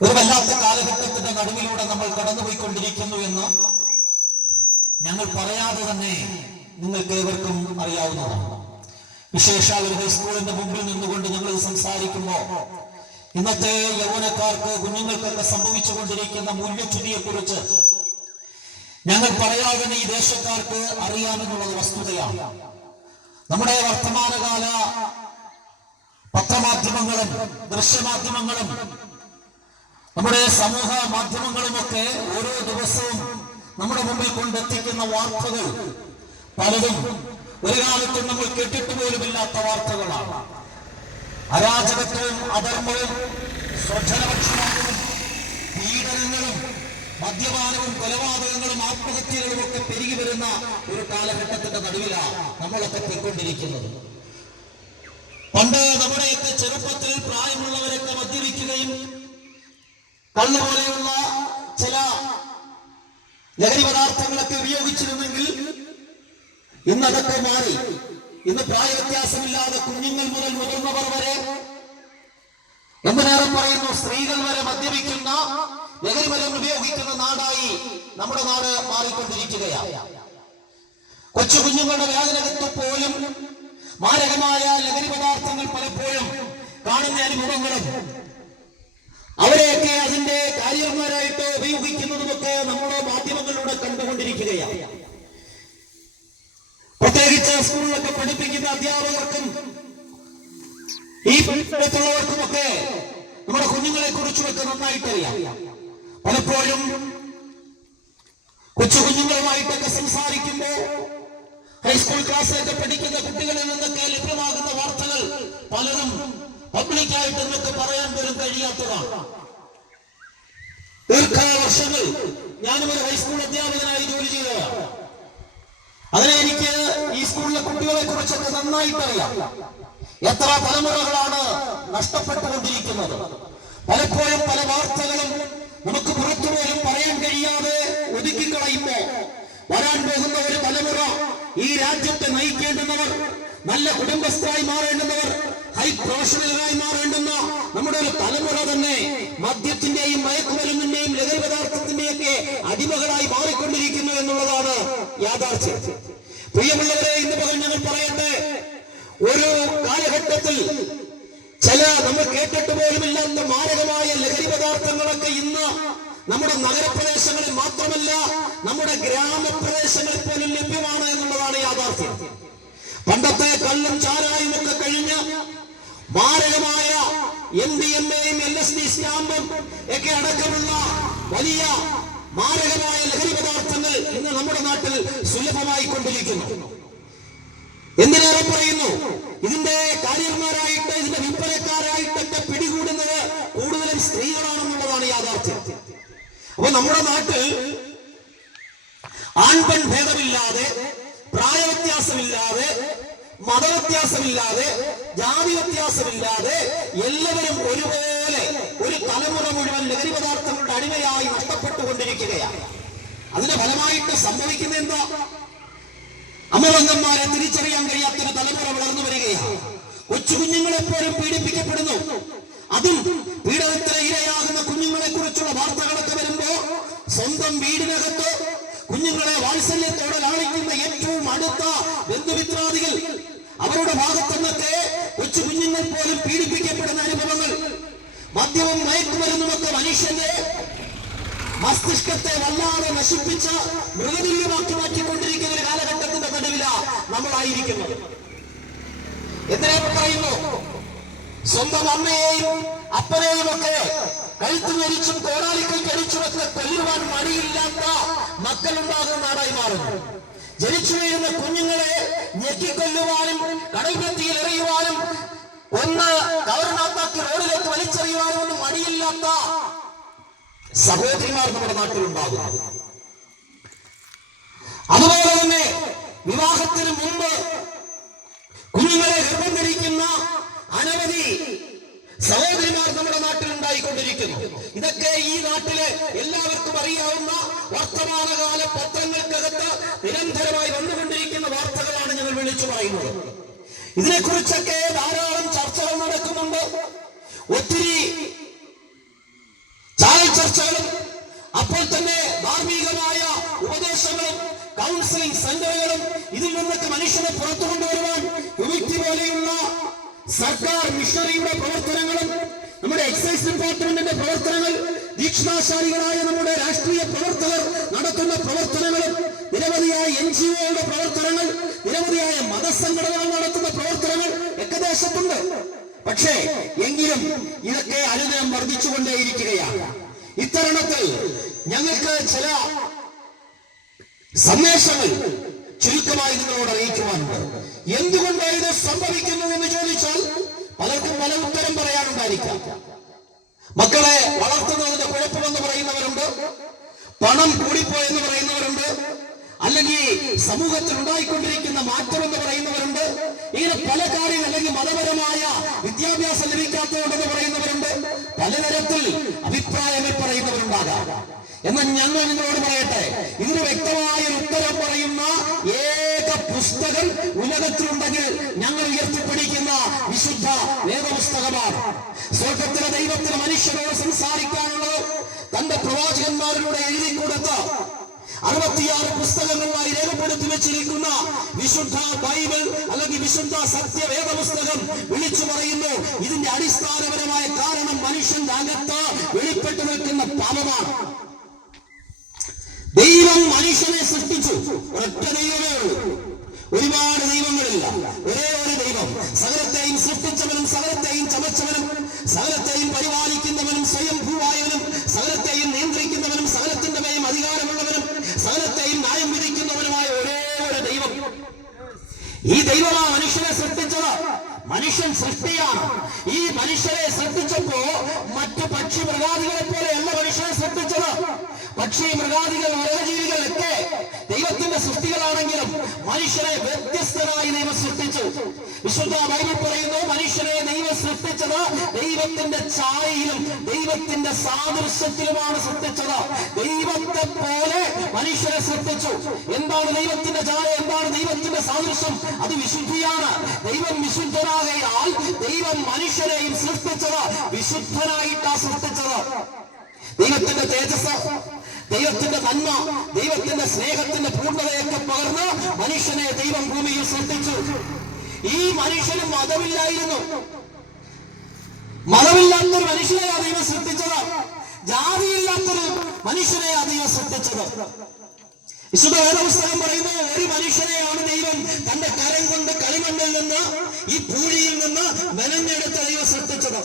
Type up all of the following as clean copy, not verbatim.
ഒരു വല്ലാത്ത കാലഘട്ടത്തിന്റെ നടുവിലൂടെ നമ്മൾ കടന്നുപോയിക്കൊണ്ടിരിക്കുന്നു എന്ന് ഞങ്ങൾ പറയാതെ തന്നെ നിങ്ങൾക്ക് ഏവർക്കും അറിയാവുന്നതാണ്. വിശേഷാൽ ഒരു ഹൈസ്കൂളിന്റെ മുമ്പിൽ നിന്നുകൊണ്ട് ഞങ്ങൾ സംസാരിക്കുമ്പോൾ ഇന്നത്തെ യൗവനക്കാർക്ക്, കുഞ്ഞുങ്ങൾക്കൊക്കെ സംഭവിച്ചുകൊണ്ടിരിക്കുന്ന മൂല്യച്യുതിയെ കുറിച്ച് ഞങ്ങൾ പറയാതെ തന്നെ ഈ ദേശക്കാർക്ക് അറിയാമെന്നുള്ളത് വസ്തുതയാണ്. നമ്മുടെ വർത്തമാനകാല പത്രമാധ്യമങ്ങളും ദൃശ്യമാധ്യമങ്ങളും നമ്മുടെ സമൂഹ മാധ്യമങ്ങളുമൊക്കെ ഓരോ ദിവസവും നമ്മുടെ മുമ്പിൽ കൊണ്ടെത്തിക്കുന്ന വാർത്തകൾ പലതും ഒരു കാലത്തും നമ്മൾ കേട്ടിട്ട് പോലുമില്ലാത്ത വാർത്തകളാണ്. അരാജകത്വവും അധർമ്മവും സ്വജനപക്ഷപാതവും പീഡനങ്ങളും മദ്യപാനവും കൊലപാതകങ്ങളും ആത്മഹത്യകളും ഒക്കെ പെരുകി വരുന്ന ഒരു കാലഘട്ടത്തിന്റെ നടുവിലാണ് നമ്മളൊക്കെ പോയിക്കൊണ്ടിരിക്കുന്നത്. പണ്ട് നമ്മുടെയൊക്കെ ചെറുപ്പത്തിൽ പ്രായമുള്ളവരൊക്കെ മദ്യപിക്കുകയും കള്ളുപോലെയുള്ള ചില ലഹരി പദാർത്ഥങ്ങളൊക്കെ ഉപയോഗിച്ചിരുന്നെങ്കിൽ ഇന്നതൊക്കെ മാറി. ഇന്ന് പ്രായവ്യത്യാസമില്ലാതെ കുഞ്ഞുങ്ങൾ മുതൽ മുതിർന്നവർ വരെ, എന്തിനേറെ പറയുന്നു സ്ത്രീകൾ വരെ മദ്യപിക്കുന്ന, ലഹരിമരം ഉപയോഗിക്കുന്ന നാടായി നമ്മുടെ നാട് മാറിക്കൊണ്ടിരിക്കുകയാണ്. കൊച്ചു കുഞ്ഞുങ്ങളുടെ വേദനകത്ത് പോലും മാരകമായ ലഹരി പദാർത്ഥങ്ങൾ പലപ്പോഴും കാണുന്ന അനുഭവങ്ങളും അവരെയൊക്കെ അതിന്റെ കാരിയർമാരായിട്ട് ഉപയോഗിക്കുന്നതുമൊക്കെ നമ്മുടെ മാധ്യമങ്ങളിലൂടെ കണ്ടുകൊണ്ടിരിക്കുകയാണ്. പ്രത്യേകിച്ച് സ്കൂളിലൊക്കെ പഠിപ്പിക്കുന്ന അധ്യാപകർക്കും ഈ പരിസരത്തുള്ളവർക്കുമൊക്കെ നമ്മുടെ കുഞ്ഞുങ്ങളെ കുറിച്ചുമൊക്കെ നന്നായിട്ടറിയാം. പലപ്പോഴും കൊച്ചു കുഞ്ഞുങ്ങളുമായിട്ടൊക്കെ സംസാരിക്കുമ്പോൾ ഹൈസ്കൂൾ ക്ലാസ്സിലൊക്കെ പഠിക്കുന്ന കുട്ടികളിൽ നിന്നൊക്കെ ലഭ്യമാകുന്ന വാർത്തകൾ പലരും പബ്ലിക്കായിട്ട് എന്നൊക്കെ പറയാൻ പോലും കഴിയാത്തതാണ്. ദീർഘവർഷങ്ങൾ ഞാനും ഒരു ഹൈസ്കൂൾ അധ്യാപകനായി ജോലി ചെയ്തതാണ്. അതിനെ എനിക്ക് ഈ സ്കൂളിലെ കുട്ടികളെ കുറിച്ചൊക്കെ നന്നായിട്ടറിയാം. എത്ര തലമുറകളാണ് നഷ്ടപ്പെട്ടുകൊണ്ടിരിക്കുന്നത്. പലപ്പോഴും പല വാർത്തകളും നമുക്ക് പുറത്തുപോലും പറയാൻ കഴിയാതെ ഒതുക്കിക്കളയുമ്പോ വരാൻ പോകുന്ന ഒരു തലമുറ, ഈ രാജ്യത്തെ നയിക്കേണ്ടുന്നവർ, നല്ല കുടുംബസ്ഥരായി മാറേണ്ടുന്നവർ, ഹൈ പ്രൊഫഷണലായി മാറേണ്ടുന്ന നമ്മുടെ ഒരു തലമുറ തന്നെ മദ്യത്തിന്റെയും മയക്കുമരുന്നിന്റെയും ലഹരി പദാർത്ഥത്തിന്റെയൊക്കെ അടിമകളായി മാറിക്കൊണ്ടിരിക്കുന്നു എന്നുള്ളതാണ് യാഥാർത്ഥ്യം. പ്രിയമുള്ളവരെ, ഇന്ന് പകൽ ഞങ്ങൾ പറയട്ടെ, ഒരു കാലഘട്ടത്തിൽ ചില നമ്മൾ കേട്ടിട്ട് പോലുമില്ലാത്ത മാരകമായ ലഹരി പദാർത്ഥങ്ങളൊക്കെ ഇന്ന് നമ്മുടെ നഗരപ്രദേശങ്ങളിൽ മാത്രമല്ല നമ്മുടെ ഗ്രാമപ്രദേശങ്ങളിൽ പോലും ലഭ്യമാണ് എന്നുള്ളതാണ് യാഥാർത്ഥ്യം. പണ്ടത്തെ കള്ളും ചാരായും ഒക്കെ കഴിഞ്ഞ് മാരകമായ MDMA-യും LSD സ്റ്റാമ്പും ഒക്കെ അടക്കമുള്ള വലിയ മാരകമായ ലഹരി പദാർത്ഥങ്ങൾ ഇന്ന് നമ്മുടെ നാട്ടിൽ സുലഭമായി കൊണ്ടിരിക്കുന്നു. എന്തിനേറെ പറയുന്നു, ഇതിന്റെ കാരിയർമാരായിട്ട്, ഇതിന്റെ വിൽപ്പനക്കാരായിട്ടൊക്കെ പിടികൂടുന്നത് കൂടുതലും സ്ത്രീകളാണെന്നുള്ളതാണ് യാഥാർത്ഥ്യം. അപ്പൊ നമ്മുടെ നാട്ടിൽ ആൺപെൺ ഭേദമില്ലാതെ, പ്രായവ്യത്യാസമില്ലാതെ, മതവ്യത്യാസമില്ലാതെ, ജാതി വ്യത്യാസമില്ലാതെ എല്ലാവരും ഒരുപോലെ ഒരു തലമുറ മുഴുവൻ ലഹരി പദാർത്ഥങ്ങളുടെ അടിമയായി നഷ്ടപ്പെട്ടുകൊണ്ടിരിക്കുകയാണ്. അതിന്റെ ഫലമായിട്ട് സംഭവിക്കുന്ന എന്താ? അമ്മവങ്ങന്മാരെ തിരിച്ചറിയാൻ കഴിയാത്തൊരു തലമുറ വളർന്നു വരികയാണ്. കൊച്ചു കുഞ്ഞുങ്ങളെപ്പോലും പീഡിപ്പിക്കപ്പെടുന്നു. അതും പീഡനത്തിന് ഇരയാകുന്ന കുഞ്ഞുങ്ങളെ കുറിച്ചുള്ള വാർത്തകളൊക്കെ വരുമ്പോ സ്വന്തം വീടിനകത്ത് കുഞ്ഞുങ്ങളെ വാത്സല്യത്തോടെ ലാളിക്കുന്ന ഏറ്റവും അടുത്ത ബന്ധുമിത്രാദികൾ, അവരുടെ ഭാഗത്തു നിന്നൊക്കെ കൊച്ചു കുഞ്ഞുങ്ങൾ പോലും പീഡിപ്പിക്കപ്പെടുന്ന അനുഭവങ്ങൾ, മദ്യവും മയക്കുമരുന്നുമൊക്കെ മനുഷ്യന്റെ മസ്തിഷ്കത്തെ വല്ലാതെ നശിപ്പിച്ച മൃഗതുല്യമാക്കി മാറ്റിക്കൊണ്ടിരിക്കുന്ന ഒരു കാലഘട്ടത്തിന്റെ നടുവിലാണ് നമ്മളായിരിക്കുന്നത്. എന്തിനെ പറയുന്നു? സ്വന്തം അമ്മയെയും അപ്പനെയും ഒക്കെ കഴുത്തു ഞെരിച്ചും കോടാലിക്കൽ കടിച്ചുമൊക്കെ കൊല്ലുവാൻ മടിയില്ലാത്ത മക്കളുണ്ടാകുന്ന നാടായി മാറുന്നു. ജനിച്ചു വീഴുന്ന കുഞ്ഞുങ്ങളെ ഞെക്കിക്കൊല്ലുവാനും കടൽഭിത്തിയിൽ എറിയുവാനും ഒന്ന് കവറിനകത്താക്കി റോഡിലേക്ക് വലിച്ചെറിയുവാനും ഒന്നും മടിയില്ലാത്ത സഹോദരിമാർ നമ്മുടെ നാട്ടിലുണ്ടാകുന്നു. അതുപോലെ തന്നെ വിവാഹത്തിന് മുമ്പ് കുഞ്ഞുങ്ങളെ ഗർഭം ധരിക്കുന്ന അനവധി സഹോദരിമാർ നമ്മുടെ നാട്ടിൽ ഉണ്ടായിക്കൊണ്ടിരിക്കുന്നു. ഇതൊക്കെ ഈ നാട്ടിലെ എല്ലാവർക്കും അറിയാവുന്ന വർത്തമാനകാല പത്രങ്ങൾക്കകത്ത് നിരന്തരമായി വന്നുകൊണ്ടിരിക്കുന്ന വാർത്തകളാണ് ഞങ്ങൾ വിളിച്ചു പറയുന്നത്. ഇതിനെക്കുറിച്ചൊക്കെ ധാരാളം ചർച്ചകൾ നടക്കുന്നുണ്ട്. ഒത്തിരി അപ്പോൾ തന്നെ ധാർമ്മികമായ ഉപദേശങ്ങളും കൗൺസിലിംഗ് സെന്ററുകളും ഇതിൽ നിന്നൊക്കെ മനുഷ്യനെ പുറത്തു കൊണ്ടുവരുവാൻ യുവിറ്റി പോലെയുള്ള സർക്കാർ മിഷണറിയുടെ പ്രവർത്തനങ്ങളും നമ്മുടെ എക്സൈസ് ഡിപ്പാർട്ട്മെന്റിന്റെ പ്രവർത്തനങ്ങൾ, ദീക്ഷണാശാലികളായ നമ്മുടെ രാഷ്ട്രീയ പ്രവർത്തകർ നടത്തുന്ന പ്രവർത്തനങ്ങളും, നിരവധിയായ NGOയുടെ പ്രവർത്തനങ്ങൾ, നിരവധിയായ മതസംഘടനകൾ നടത്തുന്ന പ്രവർത്തനങ്ങൾ ഒക്കെ ദേശത്തുണ്ട്. പക്ഷേ എങ്കിലും ഇതൊക്കെ അനുദിനം വർദ്ധിച്ചുകൊണ്ടേയിരിക്കുകയാണ്. ഇത്തരുണത്തിൽ ഞങ്ങൾക്ക് ചില സന്ദേശങ്ങൾ ചുരുക്കമായി നിങ്ങളോട് അറിയിക്കുവാനുണ്ട്. എന്തുകൊണ്ടാണ് ഇത് സംഭവിക്കുന്നു എന്ന് ചോദിച്ചാൽ പലർക്കും പല ഉത്തരം പറയാനുണ്ടായിരിക്കാം. മക്കളെ വളർത്തുന്നതിന്റെ കുഴപ്പമെന്ന് പറയുന്നവരുണ്ട്, പണം കൂടിപ്പോയെന്ന് പറയുന്നവരുണ്ട്, അല്ലെങ്കിൽ സമൂഹത്തിൽ ഉണ്ടായിക്കൊണ്ടിരിക്കുന്ന മാറ്റം എന്ന് പറയുന്നവരുണ്ട്. ഇങ്ങനെ പല കാര്യങ്ങൾ, അല്ലെങ്കിൽ മതപരമായ വിദ്യാഭ്യാസം ലഭിക്കാത്തതുകൊണ്ടെന്ന് പറയുന്നവരുണ്ട്. പലതരത്തിൽ അഭിപ്രായങ്ങൾ പറയുന്നവരുണ്ടാകാം. എന്നാൽ ഞങ്ങൾ നിങ്ങളോട് പറയട്ടെ, ഇതിന് വ്യക്തമായ ഉത്തരം പറയുന്ന ഏക പുസ്തകം ഉലകത്തിലുണ്ടെങ്കിൽ ഞങ്ങൾ ഉയർത്തിപ്പിടിക്കുന്ന വിശുദ്ധ വേദപുസ്തകമാണ്. സ്വർഗത്തിലെ ദൈവത്തിന് മനുഷ്യരോട് സംസാരിക്കാനുള്ളത് തന്റെ പ്രവാചകന്മാരിലൂടെ എഴുതി കൊടുത്ത 66 പുസ്തകങ്ങളായി രേഖപ്പെടുത്തി വെച്ചിരിക്കുന്ന വിശുദ്ധ ബൈബിൾ അല്ലെങ്കിൽ വിശുദ്ധ സത്യവേദ പുസ്തകം വിളിച്ചു പറയുന്നു. ഇതിന്റെ അടിസ്ഥാനപരമായ കാരണം മനുഷ്യന്റെ അകത്ത് വെളിപ്പെട്ടു നിൽക്കുന്ന പാപമാണ്. ദൈവം മനുഷ്യനെ സൃഷ്ടിച്ചു, ഒരൊറ്റ ദൈവമേ ഉള്ളൂ. ഒരുപാട് ദൈവങ്ങളില്ല, ഒരേ ഒരു ദൈവം. സകലത്തെയും സൃഷ്ടിച്ചവനും സകലത്തെയും ചമച്ചവനും സകലത്തെയും പരിപാലിക്കുന്നവനും സ്വയംഭൂവായവനും സകലത്തെയും നിയന്ത്രിക്കുന്നവനും സകലത്തിന്റെ മേലും അധികാരമുള്ളവനും സകലത്തെയും ന്യായം വിധിക്കുന്നവനുമായ ഒരേ ഒരു ദൈവം. ഈ ദൈവമാണ് മനുഷ്യനെ സൃഷ്ടിച്ചത്. മനുഷ്യൻ സൃഷ്ടിയാണ്. ഈ മനുഷ്യരെ സൃഷ്ടിച്ചപ്പോ മറ്റു പക്ഷി മൃഗാദികളെ പോലെയല്ല മനുഷ്യനെ സൃഷ്ടിച്ചത്. പക്ഷി മൃഗാദികൾ മൃഗജീവികളൊക്കെ ദൈവത്തിന്റെ സൃഷ്ടികളാണെങ്കിലും മനുഷ്യനെ വ്യത്യസ്തനായി ദൈവം സൃഷ്ടിച്ചു. വിശുദ്ധ ബൈബിൾ പറയുന്നു, മനുഷ്യനെ ദൈവം സൃഷ്ടിച്ചത് ദൈവത്തിന്റെ ഛായയിലും ദൈവത്തിന്റെ സാദൃശ്യത്തിലുമാണ് സൃഷ്ടിച്ചത്. ദൈവത്തെ പോലെ മനുഷ്യനെ സൃഷ്ടിച്ചു. എന്താണ് ദൈവത്തിന്റെ ഛായ, എന്താണ് ദൈവത്തിന്റെ സാദൃശ്യം? അത് വിശുദ്ധിയാണ്. ദൈവം വിശുദ്ധനാകയാൽ ദൈവം മനുഷ്യരെയും സൃഷ്ടിച്ചത് വിശുദ്ധനായിട്ടാണ് സൃഷ്ടിച്ചത്. ദൈവത്തിന്റെ തേജസ്, ദൈവത്തിന്റെ നന്മ, ദൈവത്തിന്റെ സ്നേഹത്തിന്റെ പൂർണ്ണതയൊക്കെ പകർന്ന് മനുഷ്യനെ ദൈവം ഭൂമിയിൽ സൃഷ്ടിച്ചു. ഈ മനുഷ്യന് മതമില്ലായിരുന്നു. മതമില്ലാത്തൊരു മനുഷ്യനെയാണ് ദൈവം സൃഷ്ടിച്ചത്. ജാതിയില്ലാത്തൊരു മനുഷ്യനെയാണ് ദൈവം സൃഷ്ടിച്ചത്. വിശുദ്ധ വേദപുസ്തകം പറയുന്നു, ഒരു മനുഷ്യനെയാണ് ദൈവം തന്റെ കരം കൊണ്ട് കളിമണ്ണിൽ നിന്ന്, ഈ പൂഴിയിൽ നിന്ന് മെനഞ്ഞെടുത്ത് ദൈവം സൃഷ്ടിച്ചത്.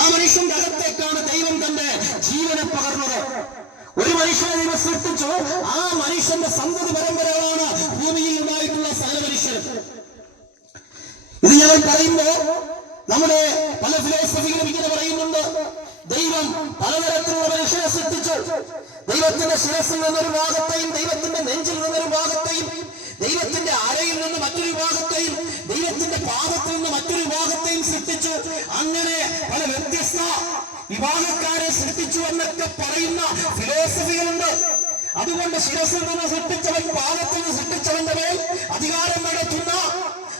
ആ മനുഷ്യന്റെ അകത്തേക്കാണ് ദൈവം തന്റെ ജീവനെ പകർന്നത്. ഒരു മനുഷ്യനെ ദൈവം സൃഷ്ടിച്ചു. ആ മനുഷ്യന്റെ സന്തതി പരമ്പരകളാണ് ഭൂമിയിൽ ഉണ്ടായിട്ടുള്ള സകല മനുഷ്യരും. ഇത് ഞാൻ പറയുമ്പോ നമ്മുടെ പല ഫിലോസഫികളും ഇങ്ങനെ പറയുന്നുണ്ട്, ദൈവം പലതരത്തിലുള്ള മനുഷ്യനെ സൃഷ്ടിച്ചു. ദൈവത്തിന്റെ ശിരസിൽ നിന്നൊരു ഭാഗത്തെയും ദൈവത്തിന്റെ നെഞ്ചിൽ നിന്നൊരു ഭാഗത്തെയും ദൈവത്തിന്റെ അരയിൽ നിന്ന് മറ്റൊരു ഭാഗത്തെയും ദൈവത്തിന്റെ പാദത്തിൽ നിന്ന് മറ്റൊരു ഭാഗത്തെയും സൃഷ്ടിച്ചു. അങ്ങനെ പല വ്യത്യസ്ത വിഭാഗക്കാരെ സൃഷ്ടിച്ചു എന്നൊക്കെ പറയുന്ന ഫിലോസഫികളുണ്ട്. അതുകൊണ്ട് ശിരസിൽ നിന്ന് സൃഷ്ടിച്ചവൻ പാദത്തിൽ നിന്ന് സൃഷ്ടിച്ചവന്റെ മേൽ അധികാരം നടത്തുന്ന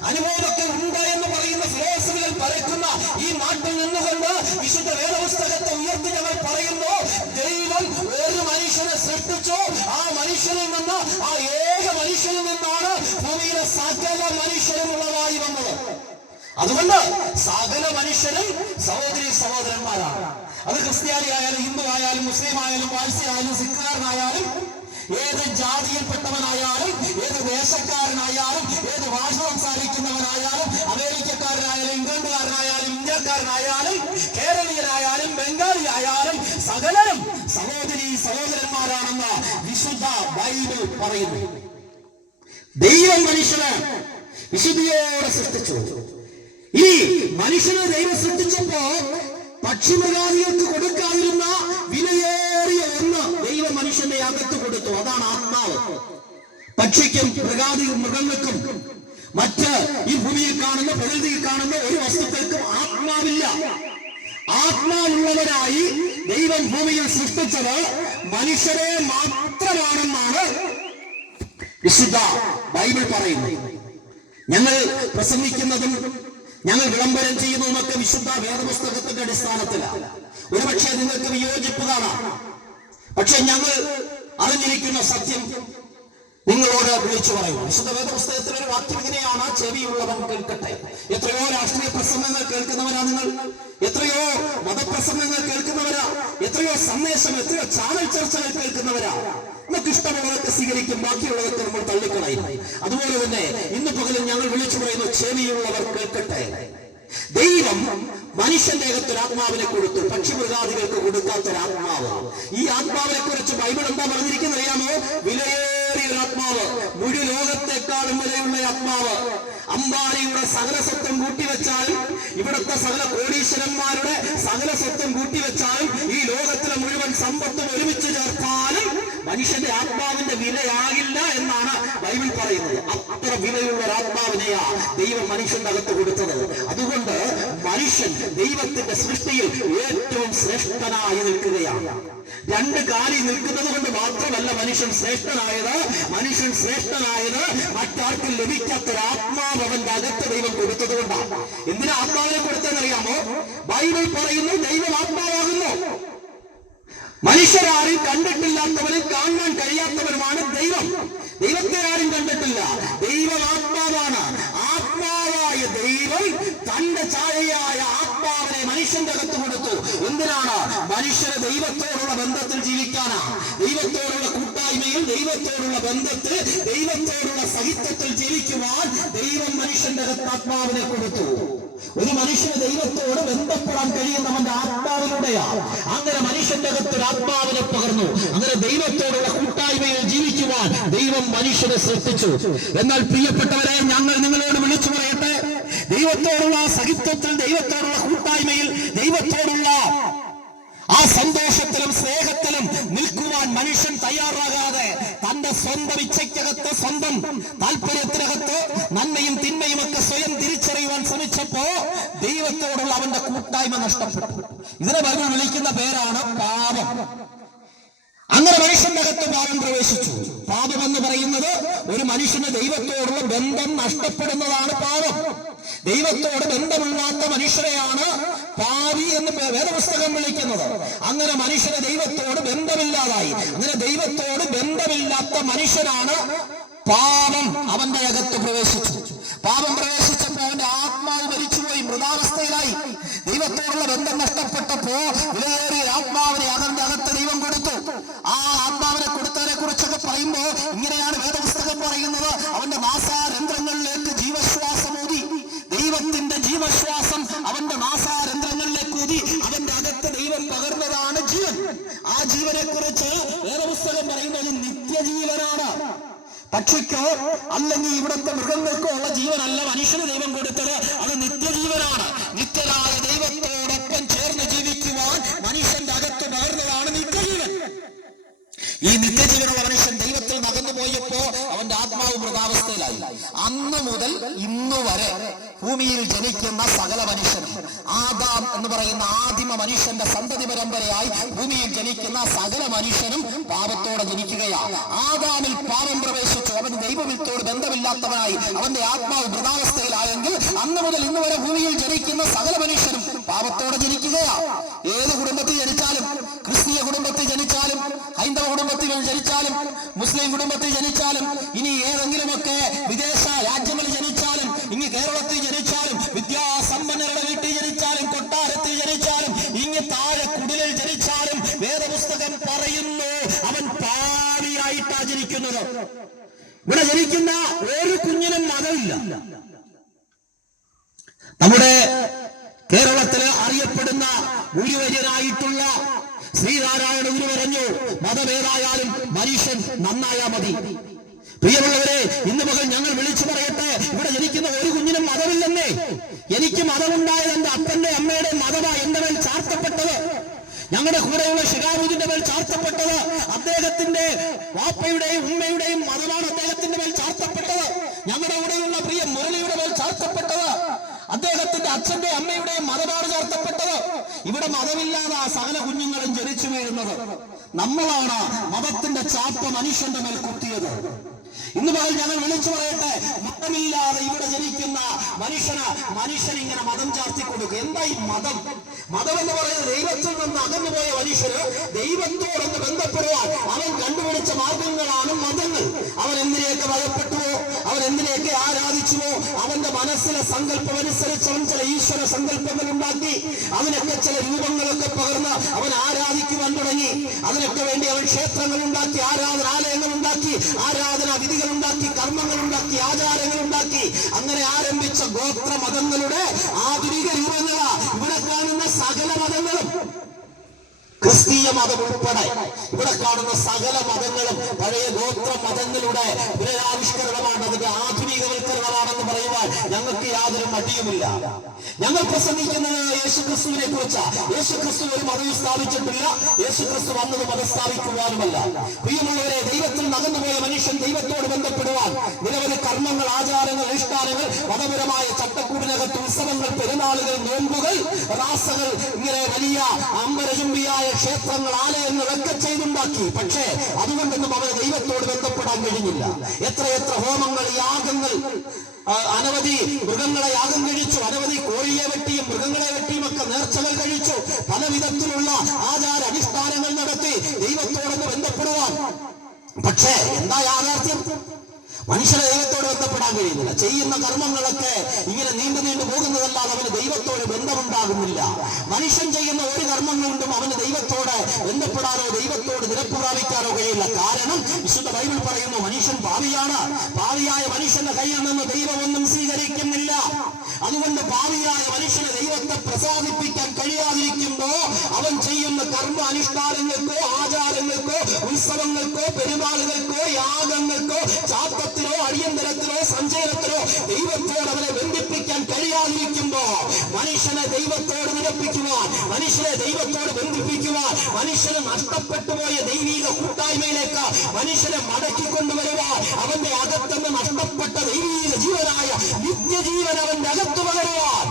അനുഭവമൊക്കെ ഉണ്ട് എന്ന് പറയുന്ന ഫിലോസഫികൾ പരക്കുന്ന ഈ നാട്ടിൽ നിന്നുകൊണ്ട് വിശുദ്ധ വേദപുസ്തകത്തെ ഉയർത്തി ഞങ്ങൾ പറയുന്നു, ദൈവം ഒരു മനുഷ്യനെ സൃഷ്ടിച്ചു. ആ മനുഷ്യനിൽ നിന്ന്, ആ ഏക മനുഷ്യനിൽ നിന്നാണ് ഭൂമിയിലെ സകല മനുഷ്യരും ഉള്ളതായി വന്നത്. അതുകൊണ്ട് സകല മനുഷ്യരും സഹോദരി സഹോദരന്മാരാണ്. അത് ക്രിസ്ത്യാനി ആയാലും ഹിന്ദു ആയാലും മുസ്ലിം ആയാലും പാഴ്സി ആയാലും സിഖുകാരനായാലും ഏത് ജാതിയിൽപ്പെട്ടവനായാലും ഏത് ദേശക്കാരനായാലും ഏത് ഭാഷ സംസാരിക്കുന്നവനായാലും അമേരിക്കക്കാരനായാലും ഇംഗ്ലണ്ടുകാരനായാലും ഇന്ത്യക്കാരനായാലും കേരളീയനായാലും ബംഗാളി ആയാലും സകലരും സഹോദരി സഹോദരന്മാരാണെന്ന് വിശുദ്ധ ബൈബിൾ പറയുന്നു. ദൈവം മനുഷ്യനെ വിശുദ്ധിയോടെ സൃഷ്ടിച്ചു. ഈ മനുഷ്യനെ ദൈവം സൃഷ്ടിച്ചപ്പോ പക്ഷിമൃഗാദികൾക്ക് കൊടുക്കാതിരുന്ന വിലയേറിയ ഒന്ന് ദൈവം മനുഷ്യന്റെ അകത്ത് കൊടുത്തു. അതാണ് ആത്മാവ്. പക്ഷിക്കും മൃഗങ്ങൾക്കും മറ്റ് ഈ ഭൂമിയിൽ കാണുന്ന പ്രകൃതിയിൽ കാണുന്ന ഒരു വസ്തുക്കൾക്കും ആത്മാവില്ല. ആത്മാവുള്ളവരായി ദൈവം ഭൂമിയിൽ സൃഷ്ടിച്ചത് മനുഷ്യരെ മാത്രമാണെന്നാണ് വിശുദ്ധ ബൈബിൾ പറയുന്നത്. ഞങ്ങൾ പ്രസംഗിക്കുന്നതും ഞങ്ങൾ വിളംബരം ചെയ്യുന്നതുമൊക്കെ വിശുദ്ധ വേദപുസ്തകത്തിന്റെ അടിസ്ഥാനത്തിലാണ്. ഒരുപക്ഷെ നിങ്ങൾക്ക് വിയോജിപ്പ് കാണാം. പക്ഷെ ഞങ്ങൾ അറിഞ്ഞിരിക്കുന്ന സത്യം നിങ്ങളോട് വിളിച്ചു പറയുന്നു. വിശുദ്ധ വേദപുസ്തകത്തിലെ ഒരു വാക്യം ഇങ്ങനെയാണ്: ചെവിയുള്ളവൻ കേൾക്കട്ടെ. എത്രയോ രാഷ്ട്രീയ പ്രസംഗങ്ങൾ കേൾക്കുന്നവരാ നിങ്ങൾ, എത്രയോ മതപ്രസംഗങ്ങൾ കേൾക്കുന്നവരാ, എത്രയോ സന്ദേശം, എത്രയോ ചാനൽ ചർച്ചകൾ കേൾക്കുന്നവരാ. നമുക്ക് ഇഷ്ടമുള്ളതൊക്കെ സ്വീകരിക്കും, ബാക്കിയുള്ളതൊക്കെ നമ്മൾ തള്ളിക്കളയും. അതുപോലെ തന്നെ ഇന്ന് പകലും ഞങ്ങൾ വിളിച്ചു പറയുന്നു: ചെവിയുള്ളവർ കേൾക്കട്ടെ. ദൈവം മനുഷ്യന്റെ അകത്തൊരാത്മാവിനെ കൊടുത്തു, പക്ഷിമൃഗാദികൾക്ക് കൊടുക്കാത്തൊരാത്മാവ്. ഈ ആത്മാവിനെ കുറിച്ച് ബൈബിൾ എന്താ പറഞ്ഞിരിക്കുന്നത് അറിയാമോ? വിലയേറിയ ഒരു ആത്മാവ്, മുഴു ലോകത്തെക്കാളും വിലയുള്ള ആത്മാവ്. അംബാനിയുടെ സകല സ്വത്തും കൂട്ടിവെച്ചാലും, ഇവിടുത്തെ സകല കോടീശ്വരന്മാരുടെ സകല സ്വത്തും കൂട്ടിവെച്ചാലും, ഈ ലോകത്തിലെ മുഴുവൻ സമ്പത്തും ഒരുമിച്ച് ചേർത്താലും മനുഷ്യന്റെ ആത്മാവിന്റെ വിലയാകില്ല എന്നാണ് ബൈബിൾ പറയുന്നത്. അത്ര വിലയുള്ള ഒരു ആത്മാവിനെയാ ദൈവം മനുഷ്യന്റെ അകത്ത് കൊടുത്തത്. അതുകൊണ്ട് മനുഷ്യൻ ദൈവത്തിന്റെ സൃഷ്ടിയിൽ ഏറ്റവും ശ്രേഷ്ഠനായി നിൽക്കുകയാണ്. രണ്ട് കാലിൽ നിൽക്കുന്നത് കൊണ്ട് മാത്രമല്ല മനുഷ്യൻ ശ്രേഷ്ഠനായത്. മനുഷ്യൻ ശ്രേഷ്ഠനായത് മറ്റാർക്കും ലഭിക്കാത്തൊരാത്മാവ് അവന്റെ അകത്ത് ദൈവം കൊടുത്തത് കൊണ്ടാണ്. എന്തിനാ ആത്മാവിനെ കൊടുത്തതെന്നറിയാമോ? ബൈബിൾ പറയുന്നു ദൈവം ആത്മാവാകുന്നു. മനുഷ്യരാരും കണ്ടിട്ടില്ലാത്തവരും കാണാൻ കഴിയാത്തവരുമാണ് ദൈവം. ദൈവത്തെ ആരും കണ്ടിട്ടില്ല. ദൈവം ആത്മാവാണ്. ആത്മാവായ ദൈവം തന്റെ ഛായയായ ആത്മാവിനെ മനുഷ്യന്റെ അകത്ത് കൊടുത്തു. എന്തിനാണ്? മനുഷ്യന് ദൈവത്തോടുള്ള ബന്ധത്തിൽ ജീവിക്കാനാ. ദൈവത്തോടുള്ള കൂട്ടായ്മയിൽ, ദൈവത്തോടുള്ള ബന്ധത്തിൽ, ദൈവത്തോടുള്ള സഹിത്വത്തിൽ ജീവിക്കുവാൻ ദൈവം മനുഷ്യന്റെ അകത്ത് ആത്മാവിനെ കൊടുത്തു. ഒരു മനുഷ്യന് ദൈവത്തോട് ബന്ധപ്പെടാൻ കഴിയുന്നവന്റെ ആത്മാവിലൂടെയാണ്. അങ്ങനെ മനുഷ്യന്റെ അകത്ത് ഒരു ആത്മാവിനെ പകർന്നു. അങ്ങനെ ദൈവത്തോടുള്ള കൂട്ടായ്മയിൽ ജീവിക്കുവാൻ ദൈവം മനുഷ്യനെ സൃഷ്ടിച്ചു. എന്നാൽ പ്രിയപ്പെട്ടവരെ, ഞങ്ങൾ നിങ്ങളോട് വിളിച്ചു പറയട്ടെ, ദൈവത്തോടുള്ള സഹിത്വത്തിൽ, ദൈവത്തോടുള്ള കൂട്ടായ്മയിൽ, ദൈവത്തോടുള്ള ആ സന്തോഷത്തിലും സ്നേഹത്തിലും നിൽക്കുവാൻ മനുഷ്യൻ തയ്യാറാകാതെ തന്റെ സ്വന്തം ഇച്ഛയ്ക്കകത്ത്, സ്വന്തം താല്പര്യത്തിനകത്ത് നന്മയും തിന്മയും ഒക്കെ സ്വയം തിരിച്ചറിയുവാൻ ശ്രമിച്ചപ്പോ ദൈവത്തോടുള്ള അവന്റെ കൂട്ടായ്മ നഷ്ടപ്പെട്ടു. ഇതിനെ ബൈബിൾ വിളിക്കുന്ന പേരാണ് പാപം. അങ്ങനെ മനുഷ്യന്റെ അകത്ത് പാപം പ്രവേശിച്ചു. പാപം എന്ന് പറയുന്നത് ഒരു മനുഷ്യന് ദൈവത്തോടുള്ള ബന്ധം നഷ്ടപ്പെടുന്നതാണ് പാപം. ദൈവത്തോട് ബന്ധമില്ലാത്ത മനുഷ്യരെയാണ് പാപി എന്ന് വേദപുസ്തകം വിളിക്കുന്നത്. അങ്ങനെ മനുഷ്യന് ദൈവത്തോട് ബന്ധമില്ലാതായി. അങ്ങനെ ദൈവത്തോട് ബന്ധമില്ലാത്ത മനുഷ്യനാണ് പാപം അവന്റെ അകത്ത് പ്രവേശിച്ചു. പാപം പ്രവേശിച്ചപ്പോൾ അവന്റെ ആത്മാവ് മരിച്ചുപോയി, മൃതാവസ്ഥയിലായി. ദൈവത്തോടുള്ള ബന്ധം നഷ്ടപ്പെട്ടപ്പോ വിലയേറിയ ആത്മാവിനെ അവന്റെ അകത്ത് ദൈവം കൊടുത്തു. ആ ആത്മാവിനെ കൊടുത്തതിനെ കുറിച്ചൊക്കെ പറയുമ്പോ ഇങ്ങനെയാണ് വേദപുസ്തകം പറയുന്നത്: അവന്റെ നാസാരന്ധ്രങ്ങളിലേക്ക് ജീവശ്വാസം ഊതി. ദൈവത്തിന്റെ ജീവശ്വാസം അവന്റെ നാസാരന്ധ്രങ്ങളിലേക്ക് ഊതി. അവന്റെ അകത്ത് ദൈവം പകർന്നതാണ് ജീവൻ. ആ ജീവനെ കുറിച്ച് വേദപുസ്തകം പറയുന്നത് നിത്യജീവനാണ്. പക്ഷിക്കോ അല്ലെങ്കിൽ ഇവിടുത്തെ മൃഗങ്ങൾക്കോ ഉള്ള ജീവനല്ല മനുഷ്യന് ദൈവം കൊടുത്തത്. അത് നിത്യജീവനാണ്. നിത്യനായ ദൈവത്തോടൊപ്പം ചേർന്ന് ജീവിക്കുവാൻ മനുഷ്യന്റെ അകത്ത് പകർന്നതാണ് നിത്യജീവൻ. ഈ നിത്യജീവനുള്ള മനുഷ്യൻ ദൈവത്തിൽ നകന്നു പോയപ്പോ അവന്റെ ആത്മാവ് മൃതാവസ്ഥയിലായി. അന്ന് മുതൽ ഇന്നു വരെ ഭൂമിയിൽ ജനിക്കുന്ന സകല മനുഷ്യനും, ആദാം എന്ന് പറയുന്ന ആദിമ മനുഷ്യന്റെ സന്തതി പരമ്പരയായി ഭൂമിയിൽ ജനിക്കുന്ന സകല മനുഷ്യനും പാപത്തോടെ ജനിക്കുകയാണ്. ആദാമിൽ പാപം പ്രവേശിച്ചു. അവൻ ദൈവത്തോട് ബന്ധമില്ലാത്തവനായി അവന്റെ ആത്മാവ് മൃതാവസ്ഥയിലായെങ്കിൽ അന്ന് മുതൽ ഇന്ന് വരെ ഭൂമിയിൽ ജനിക്കുന്ന സകല മനുഷ്യനും പാപത്തോടെ ജനിക്കുകയാണ്. ഏത് കുടുംബത്തിൽ ജനിച്ചാലും, ക്രിസ്തീയ കുടുംബത്തിൽ ജനിച്ചാലും, ഹൈന്ദവ കുടുംബത്തിൽ ജനിച്ചാലും, മുസ്ലിം കുടുംബത്തിൽ ജനിച്ചാലും, ഇനി ഏതെങ്കിലുമൊക്കെ വിദേശ രാജ്യങ്ങളിൽ ജനിച്ചാലും, ഇനി കേരളത്തിൽ ജനിച്ചാലും, വിദ്യാസമ്പന്നരുടെ വീട്ടിൽ ജനിച്ചാലും, കൊട്ടാരത്തിൽ ജനിച്ചാലും, ഇനി താഴെ കുടിലിൽ ജനിച്ചാലും, വേദപുസ്തകം പറയുന്നു അവൻ പാപിയായിട്ടാ ജനിക്കുന്നത്. ഇവിടെ ജനിക്കുന്ന ഒരു കുഞ്ഞിനും മതമില്ല. നമ്മുടെ കേരളത്തില് അറിയപ്പെടുന്ന ഗുരുവര്യനായിട്ടുള്ള ശ്രീനാരായണ ഗുരു പറഞ്ഞു, മതമേതായാലും മനുഷ്യൻ നന്നായാ മതി. പ്രിയമുള്ളവരെ, ഇന്ന് മകൾ ഞങ്ങൾ വിളിച്ചു പറയട്ടെ, ഇവിടെ ജനിക്കുന്ന ഒരു കുഞ്ഞിനും മതമില്ലെന്നേ. എനിക്ക് മതമുണ്ടായത് എന്റെ അപ്പന്റെ അമ്മയുടെ മതമാണ് എന്റെ മേൽ ചാർത്തപ്പെട്ടത്. ഞങ്ങളുടെ കൂടെയുള്ള ഷിഹാബുദ്ദീന്റെ മേൽ ചാർത്തപ്പെട്ടത് അദ്ദേഹത്തിന്റെ വാപ്പയുടെയും ഉമ്മയുടെയും മതമാണ് അദ്ദേഹത്തിന്റെ മേൽ ചാർത്തപ്പെട്ടത്. ഞങ്ങളുടെ കൂടെയുള്ള പ്രിയ മുരളിയുടെ മേൽ ചാർത്തപ്പെട്ടത് അദ്ദേഹത്തിന്റെ അച്ഛന്റെ അമ്മയുടെയും മതമാണ് ചാർത്തപ്പെട്ടത്. ഇവിടെ മതമില്ലാതെ ആ സകല കുഞ്ഞുങ്ങളും ജനിച്ചു വീഴുന്നത്. നമ്മളാണ് മതത്തിന്റെ ചാർത്ത മനുഷ്യന്റെ മേൽ കുത്തിയത്. ഇന്ന് പകൽ ഞങ്ങൾ വിളിച്ചു പറയട്ടെ, മതമില്ലാതെ ഇവിടെ ജനിക്കുന്ന മനുഷ്യൻ ഇങ്ങനെ മതം ചാർത്തി കൊടുക്കും. എന്താ ഈ മതം? മതം എന്ന് പറയുന്നത് ദൈവത്തിൽ നിന്ന് അകന്നുപോയ മനുഷ്യര് ദൈവത്തോടൊന്ന് ബന്ധപ്പെടുവാൻ അവൻ കണ്ടുപിടിച്ച മാർഗങ്ങളാണ് മതങ്ങൾ. അവൻ എന്തിനെയൊക്കെ ഭയപ്പെട്ടുവോ, അവൻ എന്തിനെയൊക്കെ ആരാധിച്ചുവോ, അവന്റെ മനസ്സിലെ സങ്കല്പം അനുസരിച്ച് അവൻ ചില ഈശ്വര സങ്കല്പങ്ങൾ ഉണ്ടാക്കി, അതിനൊക്കെ ചില രൂപങ്ങളൊക്കെ പകർന്ന് അവൻ ആരാധിക്കുവാൻ തുടങ്ങി. അതിനൊക്കെ വേണ്ടി അവൻ ക്ഷേത്രങ്ങൾ ഉണ്ടാക്കി, ആരാധനാലയങ്ങൾ ഉണ്ടാക്കി, ആരാധനാ വിധികൾ ഉണ്ടാക്കി, കർമ്മങ്ങൾ ഉണ്ടാക്കി, ആചാരങ്ങൾ ഉണ്ടാക്കി. അങ്ങനെ ആരംഭിച്ച ഗോത്ര മതങ്ങളുടെ ആധുനിക രൂപങ്ങളാ ഇവിടെ കാണുന്ന സകല മതങ്ങളും. ക്രിസ്തീയ മതം ഉൾപ്പെടെ ഇവിടെ കാണുന്ന സകല മതങ്ങളും പഴയ ഗോത്ര മതങ്ങളുടെ പുനരാവിഷ്കരണമാണ്, അതിന്റെ ആധുനികവൽക്കരണമാണെന്ന് പറയുവാൻ ഞങ്ങൾക്ക് യാതൊരു മടിയുമില്ല. ഞങ്ങൾ പ്രസംഗിക്കുന്നത് യേശുക്രിസ്തുവിനെ കുറിച്ചാണ്. യേശുക്രിസ്തു ഒരു മതവും സ്ഥാപിച്ചിട്ടില്ല. യേശുക്രിസ്തു വന്നത് മതം സ്ഥാപിക്കുവാനുമല്ല. പ്രിയമുള്ളവരെ, ദൈവത്തിൽ നകന്നുപോയ മനുഷ്യൻ ദൈവത്തോട് ബന്ധപ്പെടുവാൻ നിരവധി കർമ്മങ്ങൾ, ആചാരങ്ങൾ, അനുഷ്ഠാനങ്ങൾ, മതപരമായ ചട്ടക്കൂടിനകത്ത് ഉത്സവങ്ങൾ, പെരുന്നാളുകൾ, നോമ്പുകൾ, റാസകൾ, ഇങ്ങനെ വലിയ അമ്പരചുംബിയായ ക്ഷേത്രങ്ങൾ, ആലയങ്ങളൊക്കെ ചെയ്തുണ്ടാക്കി. പക്ഷേ അതുകൊണ്ടൊന്നും അവന് ദൈവത്തോട് ബന്ധപ്പെടാൻ കഴിഞ്ഞില്ല. എത്രയെത്ര ഹോമങ്ങൾ, യാഗങ്ങൾ, അനവധി മൃഗങ്ങളെ യാഗം കഴിച്ചു, അനവധി കോഴിയെ വെട്ടിയും മൃഗങ്ങളെ വെട്ടിയും ഒക്കെ നേർച്ചകൾ കഴിച്ചു, പല വിധത്തിലുള്ള ആചാര അനുഷ്ഠാനങ്ങൾ നടത്തി ദൈവത്തോടൊന്ന് ബന്ധപ്പെടുവാൻ. പക്ഷേ എന്താ യാഥാർത്ഥ്യം? മനുഷ്യനെ ദൈവത്തോട് ബന്ധപ്പെടാൻ കഴിയുന്നില്ല. ചെയ്യുന്ന കർമ്മങ്ങളൊക്കെ ഇങ്ങനെ നീണ്ടു പോകുന്നതല്ലാതെ അവന് ദൈവത്തോട് ബന്ധമുണ്ടാകുന്നില്ല. മനുഷ്യൻ ചെയ്യുന്ന ഒരു കർമ്മം കൊണ്ടും അവന് ദൈവത്തോട് ബന്ധപ്പെടാനോ ദൈവത്തോട് നിരപ്പ് പ്രാപിക്കാനോ കഴിയില്ല. കാരണം വിശുദ്ധ ബൈബിൾ പറയുന്നു, മനുഷ്യൻ പാപിയാണ്. പാപിയായ മനുഷ്യന്റെ കയ്യിൽ നിന്ന് ദൈവം ഒന്നും സ്വീകരിക്കുന്നില്ല. അതുകൊണ്ട് പാപിയായ മനുഷ്യനെ ദൈവത്തെ പ്രസാദിപ്പിക്കാൻ കഴിയാതിരിക്കുമ്പോ അവൻ ചെയ്യുന്ന കർമ്മ അനുഷ്ഠാനങ്ങൾക്കോ ആചാരങ്ങൾക്കോ ഉത്സവങ്ങൾക്കോ പെരുന്നാളുകൾക്കോ യാഗങ്ങൾക്കോ ചാത്തത്തിനോ അടിയന്തരത്തിനോ സഞ്ചയനത്തിനോ ദൈവത്തോട് അവനെ ബന്ധിപ്പിക്കാൻ കഴിയാതിരിക്കുമ്പോ മനുഷ്യനെ ദൈവത്തോട് നിരപ്പിക്കുവാൻ, മനുഷ്യനെ ദൈവത്തോട് ബന്ധിപ്പിക്കുവാൻ, മനുഷ്യന് നഷ്ടപ്പെട്ടുപോയ ദൈവീക കൂട്ടായ്മയിലേക്ക് മനുഷ്യനെ മടക്കിക്കൊണ്ടുവരുവാൻ, അവന്റെ അകത്തുനിന്ന് നഷ്ടപ്പെട്ട ദൈവീക ജീവനായ നിത്യജീവൻ അവന്റെ അകത്ത് പകരുവാൻ,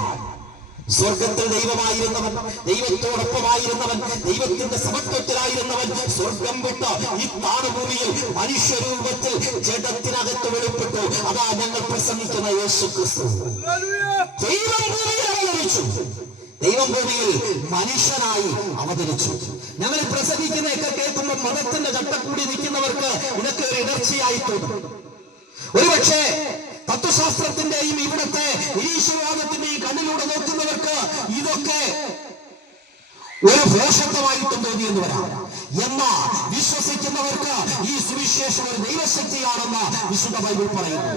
സ്വർഗത്തിൽ ദൈവമായിരുന്നവൻ, ദൈവത്തോടൊപ്പമായിരുന്നവൻ, ദൈവത്തിന്റെ സമത്വത്തിലായിരുന്നവൻ സ്വർഗം വിട്ട് ഈ താണഭൂമിയിൽ മനുഷ്യരൂപത്തിൽ ജഡത്തിനകത്ത് വെളിപ്പെട്ടു. അതാ ഞങ്ങൾ പ്രസംഗിക്കുന്ന യേശുക്രിസ്തു. ദൈവം ഭൂമിയിൽ അവതരിച്ചു, ദൈവം ഭൂമിയിൽ മനുഷ്യനായി അവതരിച്ചു. ഞങ്ങൾ പ്രസംഗിക്കുന്നതൊക്കെ കേൾക്കുമ്പോൾ മതത്തിന്റെ ചട്ടക്കൂടി നിൽക്കുന്നവർക്ക് ഇതൊക്കെ ഒരു ഇടർച്ചയായി തോന്നും. ഒരുപക്ഷെ തത്വശാസ്ത്രത്തിന്റെയും ഇവിടത്തെ നിരീശ്വരവാദത്തിന്റെയും കണ്ണിലൂടെ നോക്കുന്നവർക്ക് ഇതൊക്കെ ഒരു ഭോഷത്വമായിട്ടും തോന്നിയെന്ന് വരാം. എന്നാൽ വിശ്വസിക്കുന്നവർക്ക് ഈ സുവിശേഷം ഒരു ദൈവശക്തിയാണെന്ന് വിശുദ്ധ ബൈബിൾ പറയുന്നു.